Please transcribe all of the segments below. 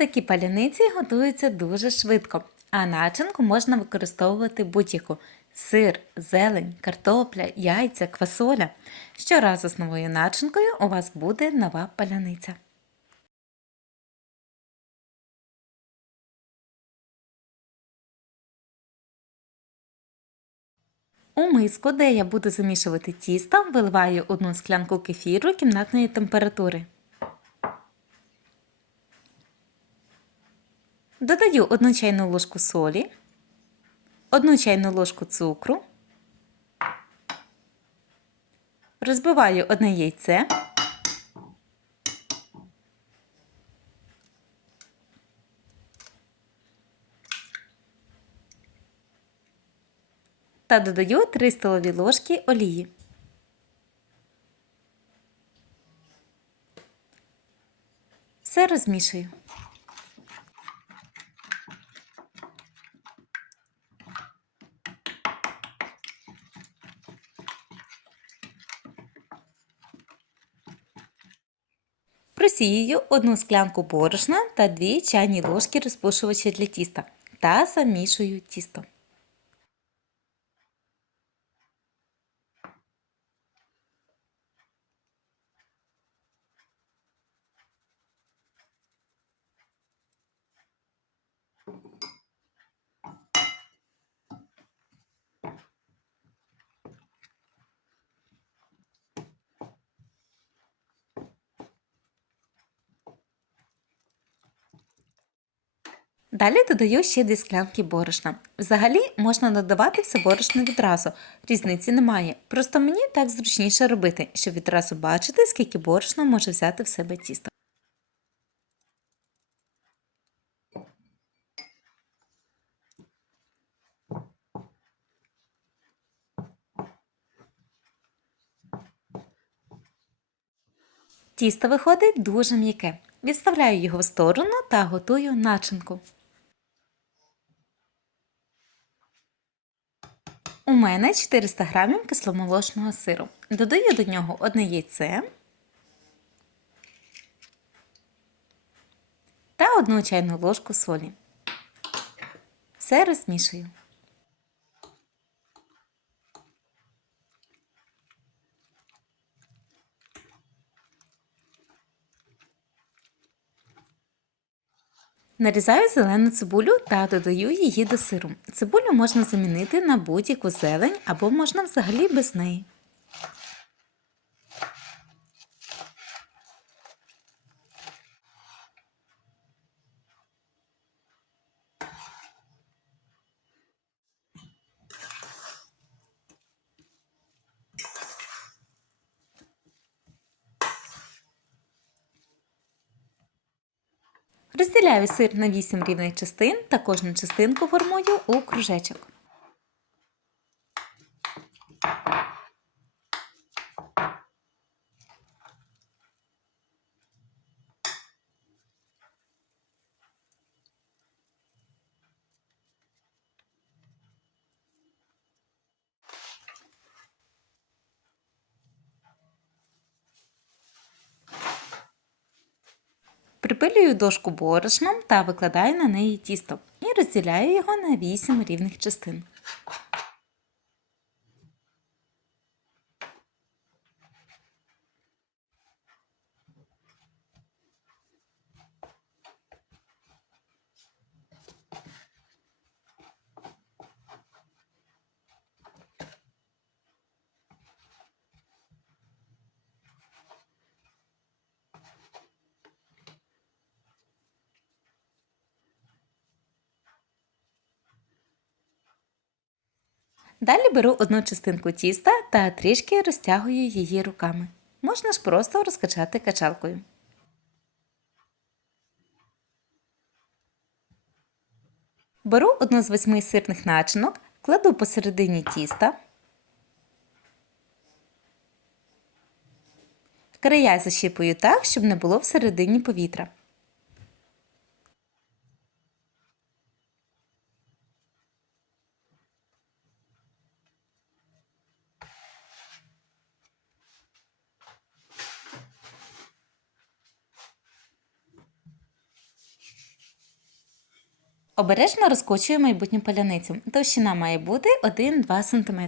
Такі паляниці готуються дуже швидко, а начинку можна використовувати будь-яку сир, зелень, картопля, яйця, квасоля. Щоразу з новою начинкою у вас буде нова паляниця. У миску, де я буду замішувати тісто, виливаю одну склянку кефіру кімнатної температури. Додаю 1 чайну ложку солі, 1 чайну ложку цукру, розбиваю одне яйце, та додаю 3 столові ложки олії. Все розмішую. Просіюю одну склянку борошна та 2 чайні ложки розпушувача для тіста та замішую тісто. Далі додаю ще 2 склянки борошна. Взагалі можна додавати все борошно відразу, різниці немає. Просто мені так зручніше робити, щоб відразу бачити, скільки борошна може взяти в себе тісто. Тісто виходить дуже м'яке. Відставляю його в сторону та готую начинку. У мене 400 грамів кисломолочного сиру. Додаю до нього одне яйце та одну чайну ложку солі. Все розмішую. Нарізаю зелену цибулю та додаю її до сиру. Цибулю можна замінити на будь-яку зелень або можна взагалі без неї. Розділяю сир на 8 рівних частин та кожну частинку формую у кружечок. Припилюю дошку борошном та викладаю на неї тісто і розділяю його на 8 рівних частин. Далі беру одну частинку тіста та трішки розтягую її руками. Можна ж просто розкачати качалкою. Беру одну з восьми сирних начинок, кладу посередині тіста. Края защіпую так, щоб не було всередині повітря. Обережно розкочую майбутню паляницю. Товщина має бути 1-2 см.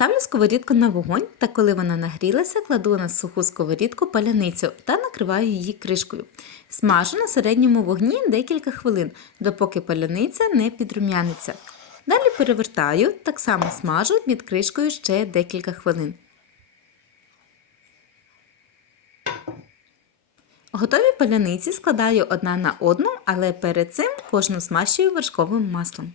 Ставлю сковорідку на вогонь та коли вона нагрілася, кладу на суху сковорідку паляницю та накриваю її кришкою. Смажу на середньому вогні декілька хвилин, допоки паляниця не підрум'яниться. Далі перевертаю, так само смажу під кришкою ще декілька хвилин. Готові паляниці складаю одна на одну, але перед цим кожну смащую вершковим маслом.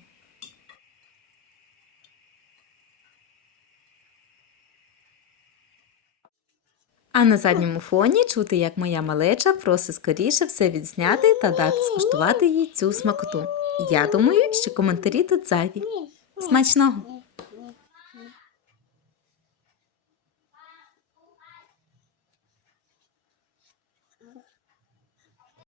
А на задньому фоні чути, як моя малеча просить скоріше все відзняти та дати скуштувати їй цю смакоту. Я думаю, що коментарі тут зайві. Смачного!